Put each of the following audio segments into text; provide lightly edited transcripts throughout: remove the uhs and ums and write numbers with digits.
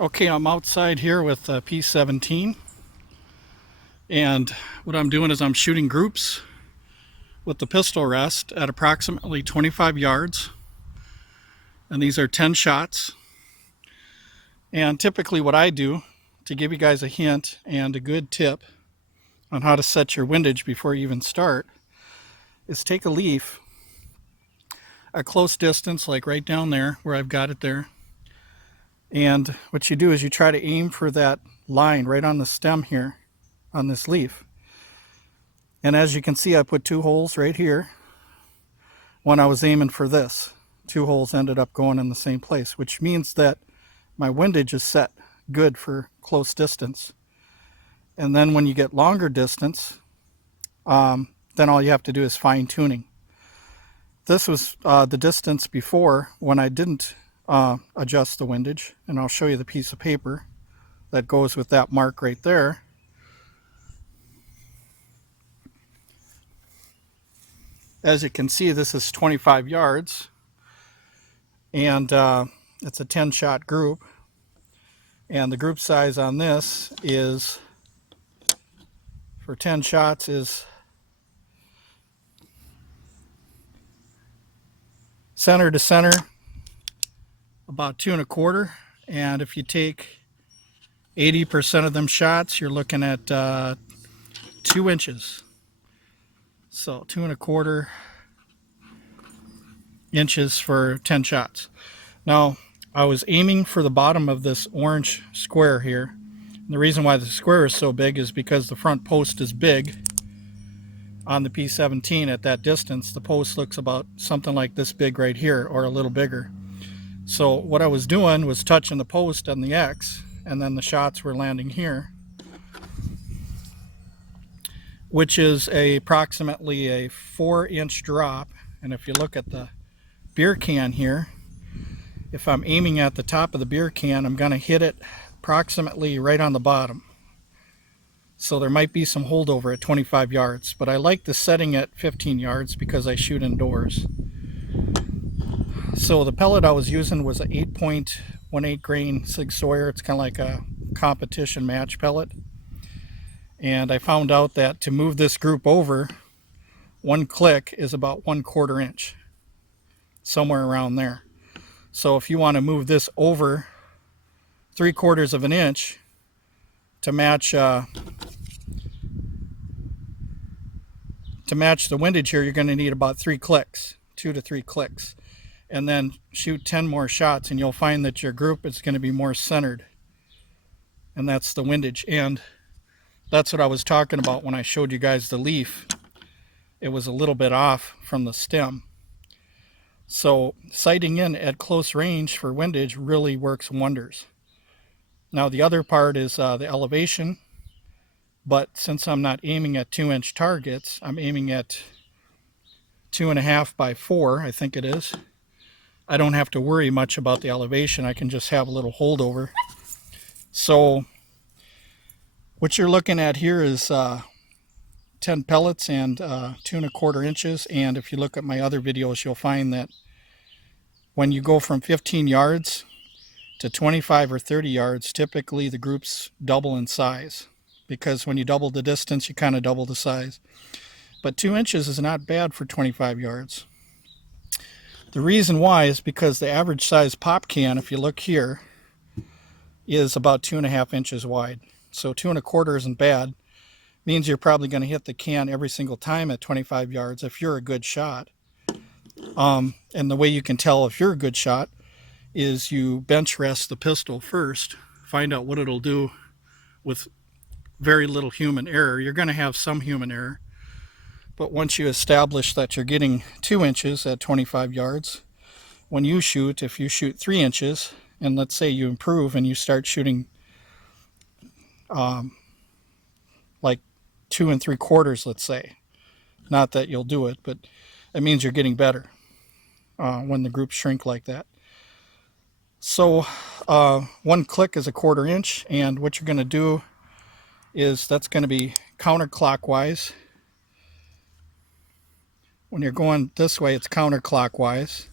Okay, I'm outside here with P17, and what I'm doing is I'm shooting groups with the pistol rest at approximately 25 yards, and these are 10 shots. And typically what I do, to give you guys a hint and a good tip on how to set your windage before you even start, is take a leaf at close distance, like right down there where I've got it there. And what you do is you try to aim for that line right on the stem here on this leaf. And as you can see, I put 2 holes right here. When I was aiming for this, 2 holes ended up going in the same place, which means that my windage is set good for close distance. And then when you get longer distance, then all you have to do is fine tuning. This was the distance before when I didn't adjust the windage, and I'll show you the piece of paper that goes with that mark right there. As you can see, this is 25 yards, and it's a 10-shot group. And the group size on this is, for 10 shots, is center to center, about 2 1/4. And if you take 80% of them shots, you're looking at 2 inches. So 2 1/4 inches for 10 shots. Now, I was aiming for the bottom of this orange square here. And the reason why the square is so big is because the front post is big. On the P17 at that distance, the post looks about something like this big right here, or a little bigger. So what I was doing was touching the post on the X, and then the shots were landing here, which is approximately a 4-inch drop. And if you look at the beer can here, if I'm aiming at the top of the beer can, I'm going to hit it approximately right on the bottom. So there might be some holdover at 25 yards, but I like the setting at 15 yards because I shoot indoors. So the pellet I was using was a 8.18 grain Sig Sauer. It's kind of like a competition match pellet. And I found out that to move this group over, 1 click is about 1/4 inch, somewhere around there. So if you want to move this over 3/4 of an inch to match the windage here, you're going to need about 3 clicks, 2 to 3 clicks, and then shoot 10 more shots, and you'll find that your group is going to be more centered, and that's the windage. And that's what I was talking about when I showed you guys the leaf. It was a little bit off from the stem. So sighting in at close range for windage really works wonders. Now the other part is the elevation. But since I'm not aiming at 2-inch targets, I'm aiming at 2.5 by 4, I think it is. I don't have to worry much about the elevation. I can just have a little holdover. So what you're looking at here is 10 pellets and 2 1/4 inches. And if you look at my other videos, you'll find that when you go from 15 yards to 25 or 30 yards, typically the groups double in size. Because when you double the distance, you kind of double the size. But 2 inches is not bad for 25 yards. The reason why is because the average size pop can, if you look here, is about 2.5 inches wide. So 2 1/4 isn't bad. Means you're probably going to hit the can every single time at 25 yards if you're a good shot. And the way you can tell if you're a good shot is you bench rest the pistol first, find out what it'll do with very little human error. You're going to have some human error, but once you establish that you're getting 2 inches at 25 yards, when you shoot, if you shoot 3 inches, and let's say you improve and you start shooting like 2 3/4, let's say, not that you'll do it, but it means you're getting better when the groups shrink like that. So 1 click is a 1/4 inch, and what you're going to do is that's going to be counterclockwise. When you're going this way, it's counterclockwise,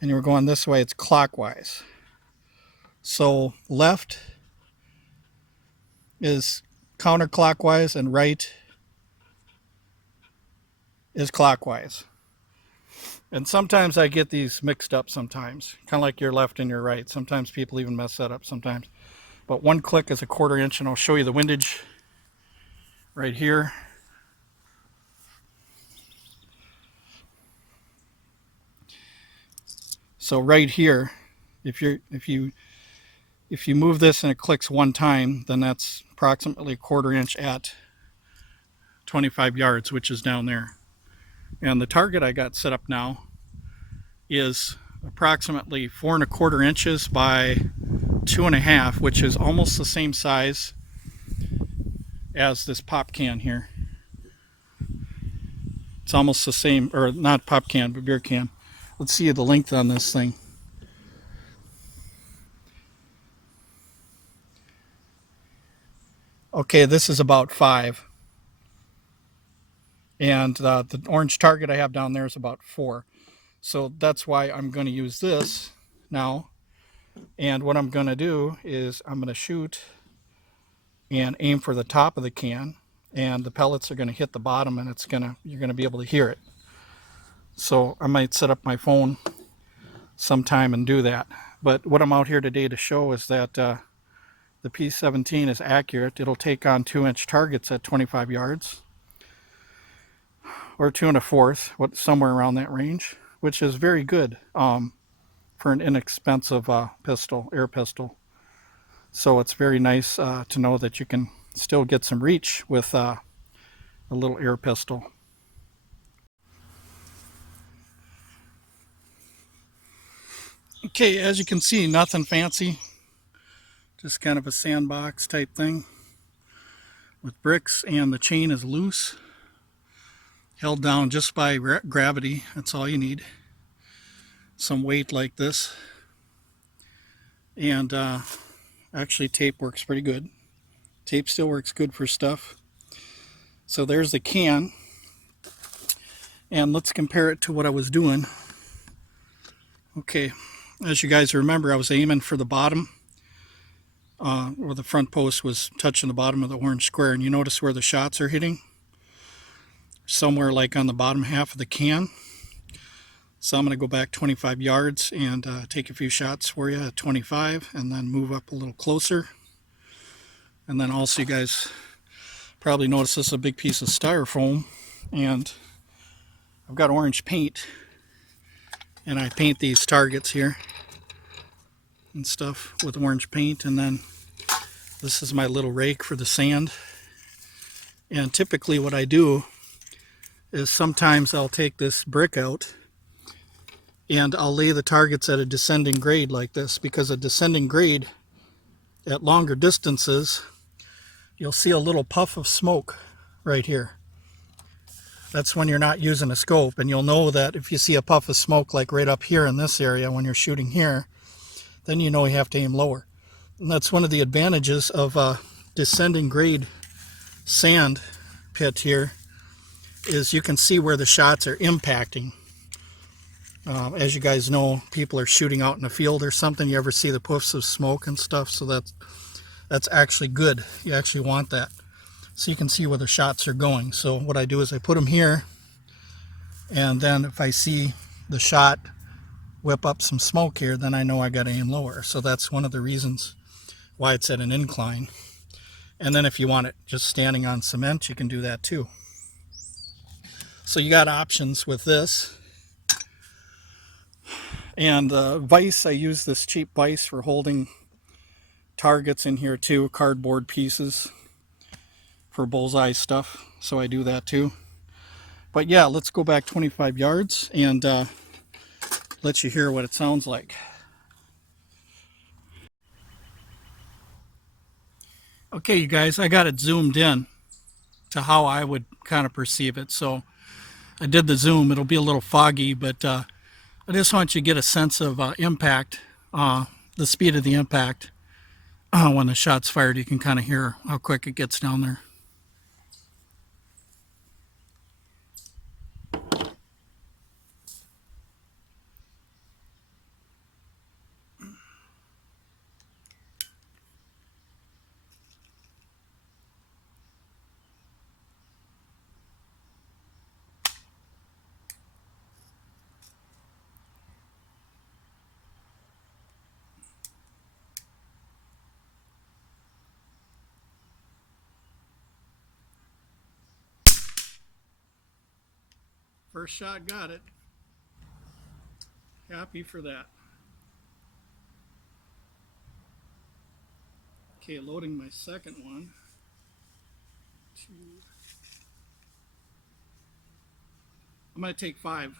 and you're going this way, it's clockwise. So left is counterclockwise and right is clockwise. And sometimes I get these mixed up sometimes, kind of like your left and your right. Sometimes people even mess that up sometimes. But 1 click is a 1/4 inch, and I'll show you the windage right here. So right here, if you move this and it clicks 1 time, then that's approximately a 1/4 inch at 25 yards, which is down there. And the target I got set up now is approximately 4 1/4 inches by 2.5, which is almost the same size as this pop can here. It's almost the same, or not pop can, but beer can. Let's see the length on this thing. Okay, this is about 5. And the orange target I have down there is about 4. So that's why I'm going to use this now. And what I'm going to do is I'm going to shoot and aim for the top of the can, and the pellets are going to hit the bottom, and you're going to be able to hear it. So I might set up my phone sometime and do that. But what I'm out here today to show is that the P17 is accurate. It'll take on 2-inch targets at 25 yards, or 2 1/4, somewhere around that range, which is very good for an inexpensive air pistol. So it's very nice to know that you can still get some reach with a little air pistol. Okay, as you can see, nothing fancy, just kind of a sandbox type thing with bricks, and the chain is loose, held down just by gravity. That's all you need. Some weight like this, and actually tape works pretty good. Tape still works good for stuff. So there's the can, and let's compare it to what I was doing. Okay, as you guys remember, I was aiming for the bottom, where the front post was touching the bottom of the orange square, and you notice where the shots are hitting? Somewhere like on the bottom half of the can. So I'm going to go back 25 yards and take a few shots for you at 25, and then move up a little closer. And then also, you guys probably notice this is a big piece of styrofoam, and I've got orange paint, and I paint these targets here and stuff with orange paint. And then this is my little rake for the sand. And typically what I do is sometimes I'll take this brick out and I'll lay the targets at a descending grade like this, because a descending grade at longer distances, you'll see a little puff of smoke right here. That's when you're not using a scope, and you'll know that if you see a puff of smoke like right up here in this area when you're shooting here, then you know you have to aim lower. And that's one of the advantages of a descending grade sand pit here, is you can see where the shots are impacting. As you guys know, people are shooting out in a field or something, you ever see the puffs of smoke and stuff, so that's actually good. You actually want that, so you can see where the shots are going. So what I do is I put them here, and then if I see the shot whip up some smoke here, then I know I got to aim lower. So that's one of the reasons why it's at an incline. And then if you want it just standing on cement, you can do that too. So you got options with this. And vise, I use this cheap vise for holding targets in here too, cardboard pieces for bullseye stuff, so I do that too. But yeah, let's go back 25 yards and let you hear what it sounds like. Okay, you guys, I got it zoomed in to how I would kind of perceive it. So I did the zoom. It'll be a little foggy, but I just want you to get a sense of impact, the speed of the impact. When the shot's fired, you can kind of hear how quick it gets down there. First shot got it. Happy for that. Okay, loading my second one. I'm going to take five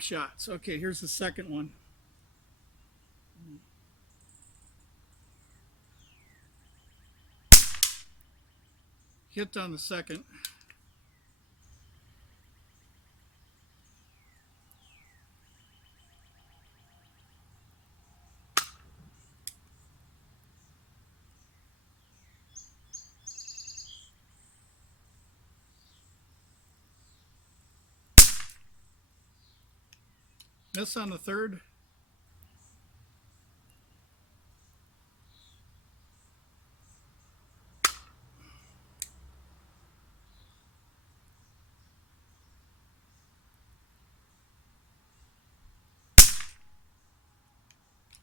shots. Okay, here's the second one. Hit on the second. Miss on the third.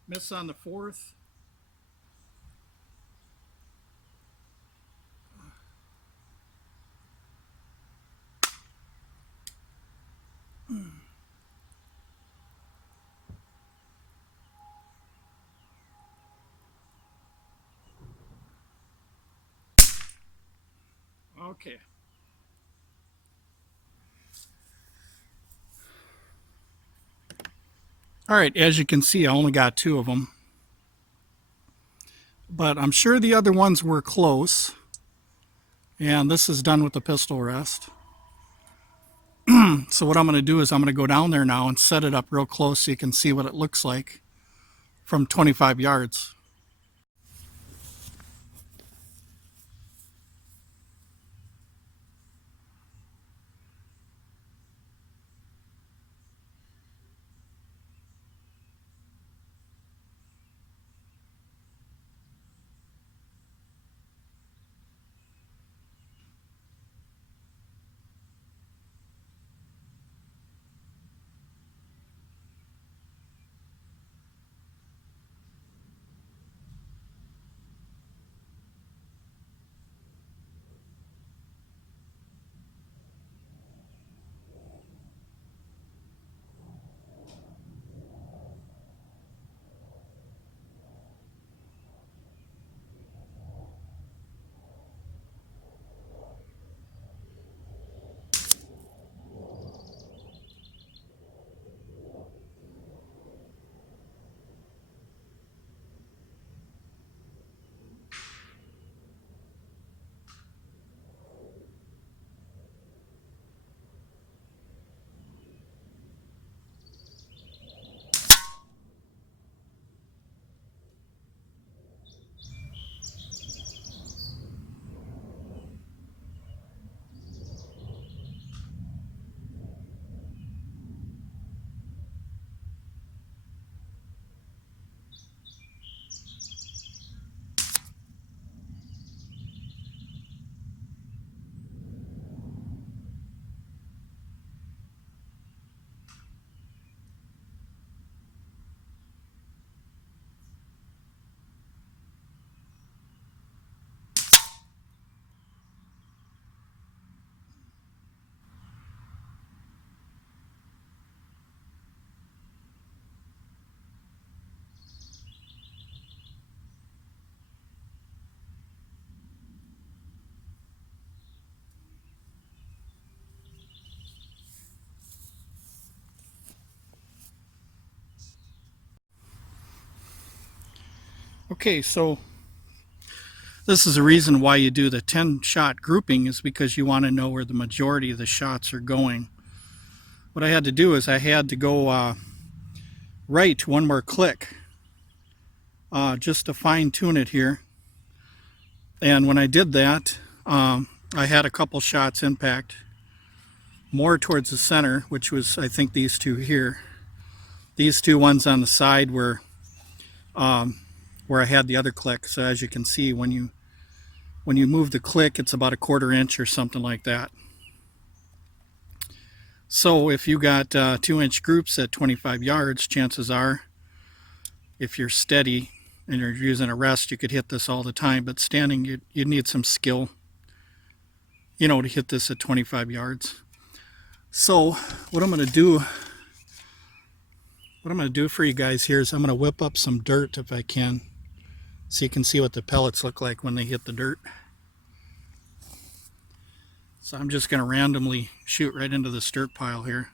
Miss on the fourth. Okay. All right, as you can see, I only got two of them. But I'm sure the other ones were close. And this is done with the pistol rest. So what I'm going to do is I'm going to go down there now and set it up real close so you can see what it looks like from 25 yards. Okay, so this is the reason why you do the 10-shot grouping, is because you want to know where the majority of the shots are going. What I had to do is I had to go right one more click just to fine-tune it here. And when I did that, I had a couple shots impact more towards the center, which was, I think, these two here. These two ones on the side were where I had the other click. So as you can see, when you move the click, it's about a 1/4 inch or something like that. So if you got 2-inch groups at 25 yards, chances are, if you're steady and you're using a rest, you could hit this all the time. But standing, you need some skill, you know, to hit this at 25 yards. So what I'm going to do for you guys here is I'm going to whip up some dirt if I can, so you can see what the pellets look like when they hit the dirt. So I'm just going to randomly shoot right into this dirt pile here.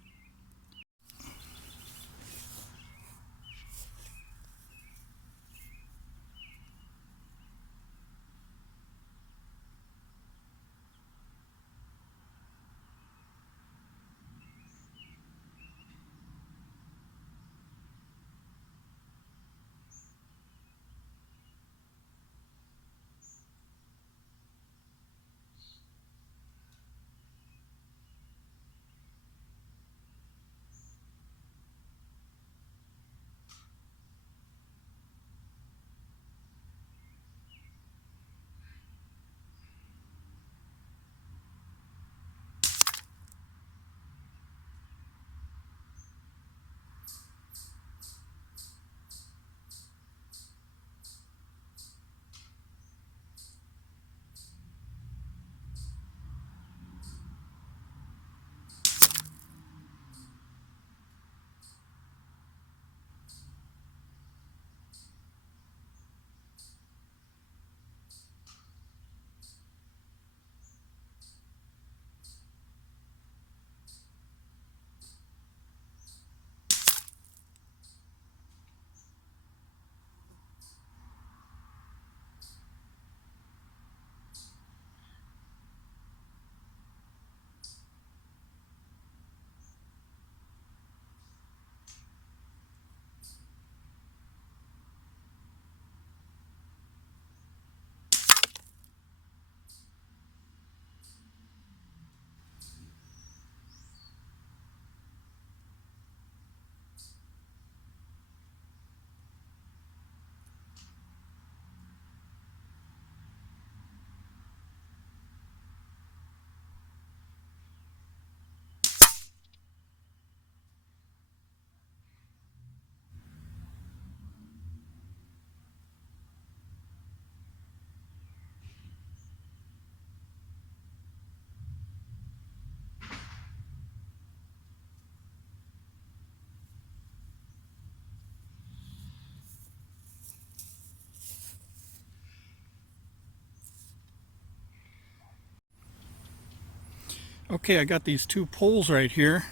Okay, I got these two poles right here.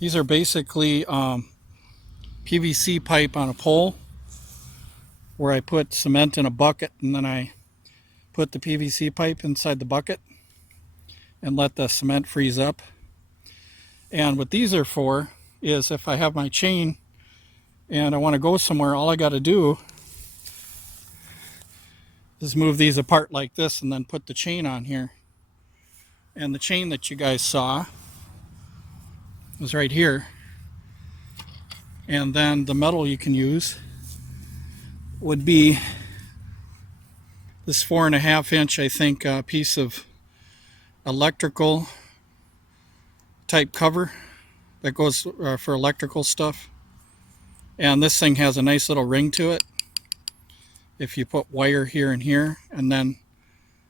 These are basically PVC pipe on a pole, where I put cement in a bucket and then I put the PVC pipe inside the bucket and let the cement freeze up. And what these are for is if I have my chain and I want to go somewhere, all I got to do is move these apart like this and then put the chain on here. And the chain that you guys saw was right here. And then the metal you can use would be this 4.5 inch, I think, piece of electrical type cover that goes for electrical stuff. And this thing has a nice little ring to it. If you put wire here and here and then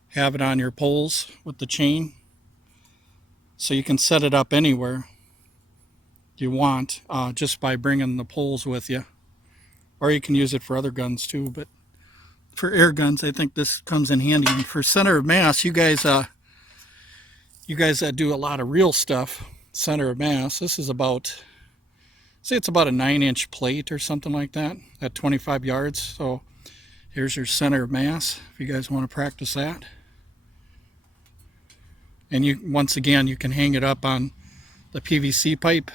have it on your poles with the chain, so you can set it up anywhere you want, just by bringing the poles with you. Or you can use it for other guns too, but for air guns I think this comes in handy. And for center of mass, you guys that do a lot of real stuff, center of mass, this is about, say it's about a 9-inch plate or something like that at 25 yards. So here's your center of mass if you guys want to practice that. And you, once again, you can hang it up on the PVC pipe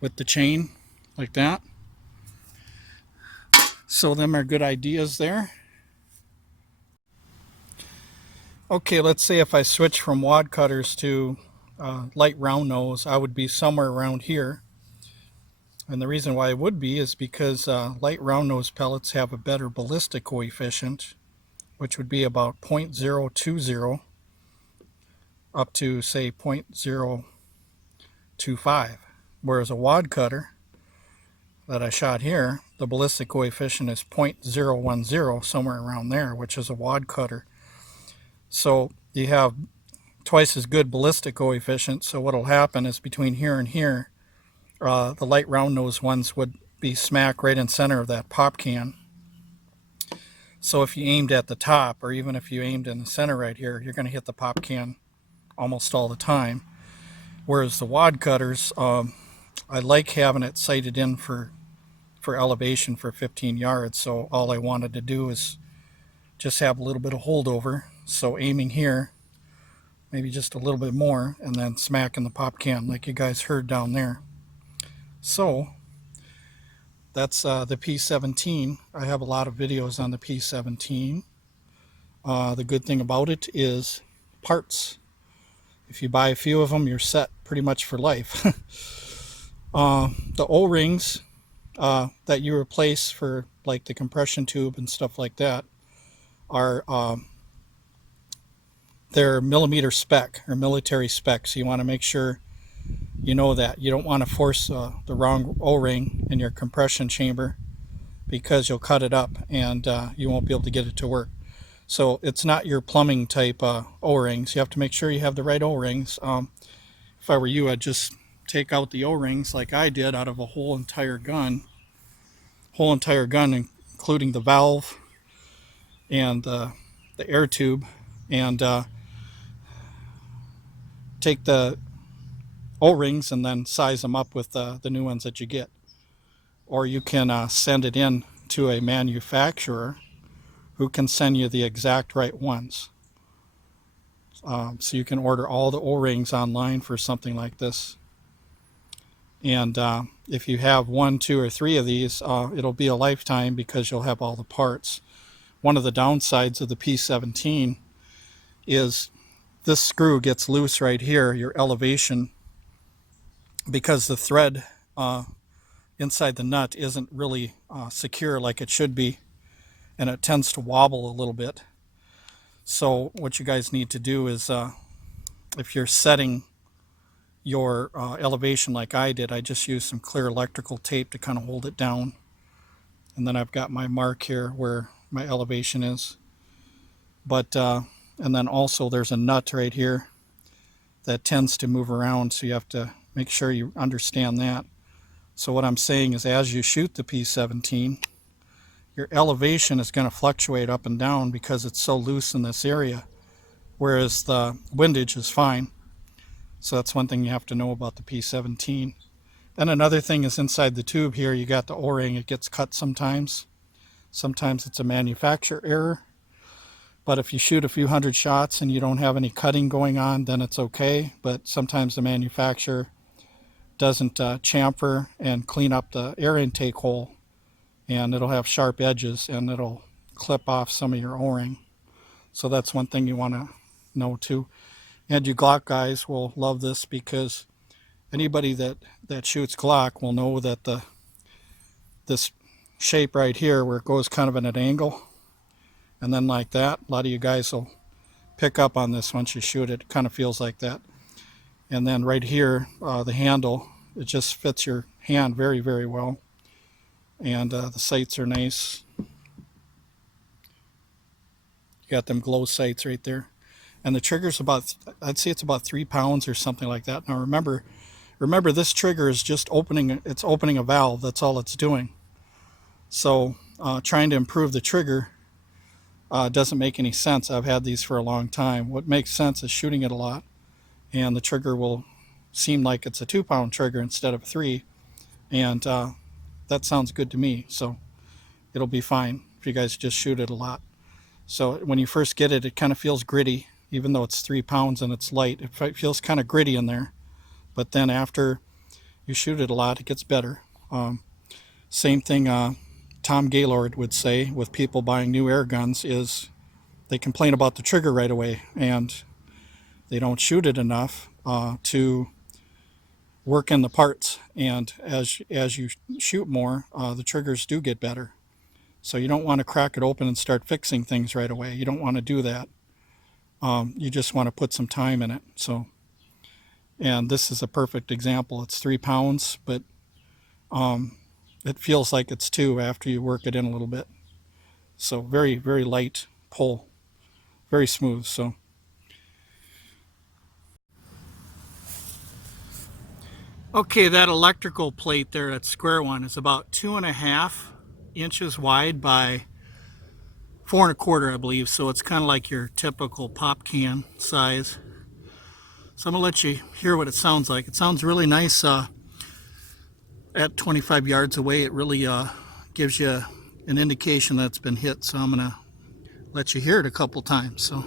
with the chain like that. So them are good ideas there. Okay, let's say if I switch from wad cutters to light round nose, I would be somewhere around here. And the reason why I would be is because light round nose pellets have a better ballistic coefficient, which would be about 0.020 up to, say, 0.025. Whereas a wad cutter that I shot here, the ballistic coefficient is 0.010, somewhere around there, which is a wad cutter. So you have twice as good ballistic coefficient. So what'll happen is between here and here, the light round nose ones would be smack right in center of that pop can. So if you aimed at the top, or even if you aimed in the center right here, you're going to hit the pop can almost all the time. Whereas the wad cutters, I like having it sighted in for elevation for 15 yards. So all I wanted to do is just have a little bit of holdover. So aiming here, maybe just a little bit more, and then smacking the pop can like you guys heard down there. So that's the P17. I have a lot of videos on the P17. The good thing about it is parts. If you buy a few of them, you're set pretty much for life. The O-rings that you replace for like the compression tube and stuff like that are they're millimeter spec or military spec. So you want to make sure you know that. You don't want to force the wrong O-ring in your compression chamber, because you'll cut it up and you won't be able to get it to work. So it's not your plumbing type O-rings. You have to make sure you have the right O-rings. If I were you, I'd just take out the O-rings like I did out of a whole entire gun, including the valve and the air tube, and take the O-rings and then size them up with the new ones that you get. Or you can send it in to a manufacturer who can send you the exact right ones. So you can order all the O-rings online for something like this. And if you have 1, 2, or 3 of these, it'll be a lifetime because you'll have all the parts. One of the downsides of the P17 is this screw gets loose right here, your elevation, because the thread inside the nut isn't really secure like it should be, and it tends to wobble a little bit. So what you guys need to do is, if you're setting your elevation like I did, I just used some clear electrical tape to kind of hold it down. And then I've got my mark here where my elevation is. But, and then also there's a nut right here that tends to move around, so you have to make sure you understand that. So what I'm saying is, as you shoot the P17, your elevation is going to fluctuate up and down because it's so loose in this area, whereas the windage is fine. So that's one thing you have to know about the P17. And another thing is, inside the tube here, you got the O-ring. It gets cut sometimes. Sometimes it's a manufacturer error. But if you shoot a few hundred shots and you don't have any cutting going on, then it's okay. But sometimes the manufacturer doesn't chamfer and clean up the air intake hole, and it'll have sharp edges and it'll clip off some of your O-ring. So that's one thing you want to know too. And you Glock guys will love this, because anybody that shoots Glock will know that this shape right here, where it goes kind of in an angle and then like that, a lot of you guys will pick up on this once you shoot it. It kind of feels like that. And then right here, the handle, it just fits your hand very, very well. And the sights are nice. You got them glow sights right there. And the trigger's about, I'd say it's about 3 pounds or something like that. Now remember this trigger is just opening a valve. That's all it's doing. So trying to improve the trigger doesn't make any sense. I've had these for a long time. What makes sense is shooting it a lot, and the trigger will seem like it's a 2-pound trigger instead of a 3, and that sounds good to me. So it'll be fine if you guys just shoot it a lot. So when you first get it, it kind of feels gritty, even though it's 3 pounds and it's light. It feels kind of gritty in there, but then after you shoot it a lot, it gets better. Same thing Tom Gaylord would say with people buying new air guns is they complain about the trigger right away, and they don't shoot it enough to work in the parts. And as you shoot more, the triggers do get better. So you don't want to crack it open and start fixing things right away. You don't want to do that. You just want to put some time in it. So, and this is a perfect example. It's 3 pounds, but it feels like it's 2 after you work it in a little bit. So very, very light pull, very smooth. So Okay, that electrical plate there, that square one, is about 2.5 inches wide by 4 1/4, I believe. So it's kind of like your typical pop can size. So I'm gonna let you hear what it sounds like. It sounds really nice at 25 yards away. It really gives you an indication that it's been hit. So I'm gonna let you hear it a couple times. So.